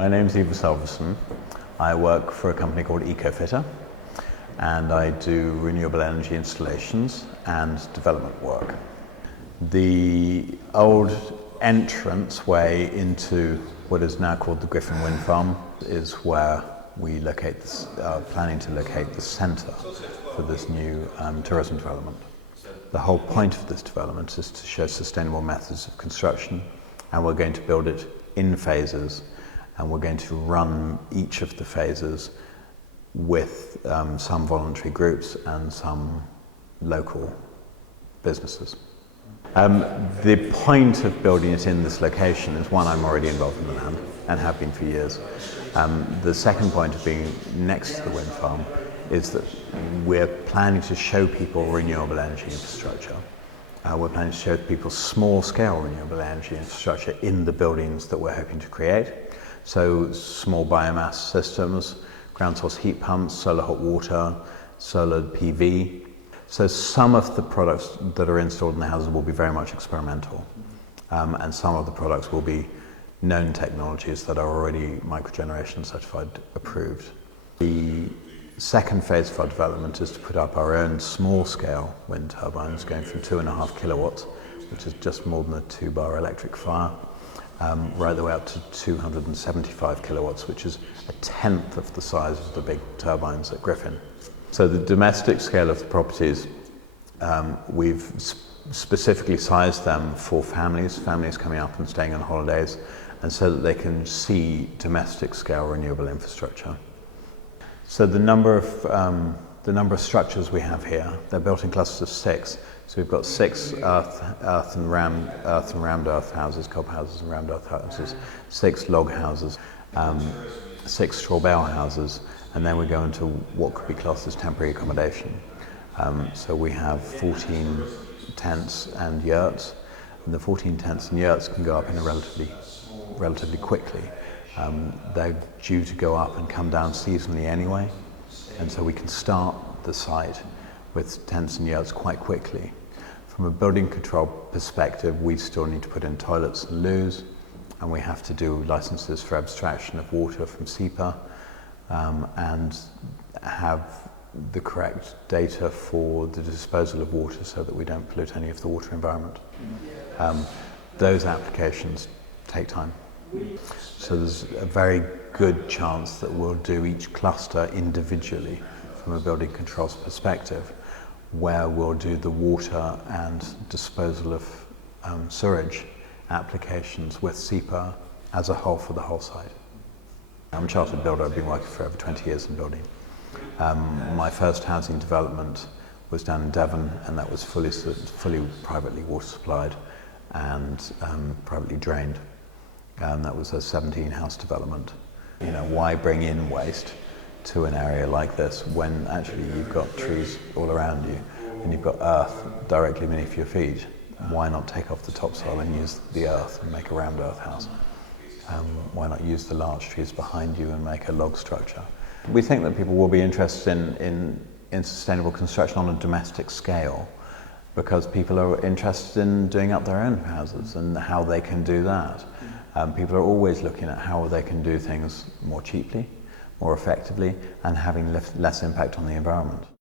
My name's Iver Salvesen. I work for a company called EcoFitter, and I do renewable energy installations and development work. The old entrance way into what is now called the Griffin Windfarm is where we planning to locate the centre for this new tourism development. The whole point of this development is to show sustainable methods of construction, and we're going to build it in phases, and we're going to run each of the phases with some voluntary groups and some local businesses. The point of building it in this location is, one, I'm already involved in the land and have been for years. The second point of being next to the wind farm is that we're planning to show people renewable energy infrastructure. We're planning to show people small-scale renewable energy infrastructure in the buildings that we're hoping to create. So small biomass systems, ground source heat pumps, solar hot water, solar PV. So some of the products that are installed in the houses will be very much experimental, and some of the products will be known technologies that are already microgeneration certified approved. The second phase of our development is to put up our own small-scale wind turbines going from 2.5 kilowatts, which is just more than a 2-bar electric fire, right the way up to 275 kilowatts, which is a tenth of the size of the big turbines at Griffin. So the domestic scale of the properties, we've specifically sized them for families coming up and staying on holidays, and so that they can see domestic scale renewable infrastructure. So the number of structures we have here, they're built in clusters of 6. So we've got 6 earth and rammed earth houses, cob houses and rammed earth houses, 6 log houses, 6 straw bale houses, and then we go into what could be classed as temporary accommodation. So we have 14 tents and yurts, and the 14 tents and yurts can go up in relatively quickly. They're due to go up and come down seasonally anyway, and so we can start the site with tents and yurts quite quickly. From a building control perspective, we still need to put in toilets and loos, and we have to do licenses for abstraction of water from SEPA, and have the correct data for the disposal of water so that we don't pollute any of the water environment. Those applications take time. So there's a very good chance that we'll do each cluster individually from a building controls perspective, where we'll do the water and disposal of sewage applications with SEPA as a whole for the whole site. I'm a chartered builder. I've been working for over 20 years in building. My first housing development was down in Devon, and that was fully privately water supplied and privately drained. That was a 17-house development. You know, why bring in waste to an area like this when actually you've got trees all around you and you've got earth directly beneath your feet? Why not take off the topsoil and use the earth and make a rammed earth house? Why not use the large trees behind you and make a log structure? We think that people will be interested in sustainable construction on a domestic scale, because people are interested in doing up their own houses and how they can do that. People are always looking at how they can do things more cheaply, more effectively, and having less impact on the environment.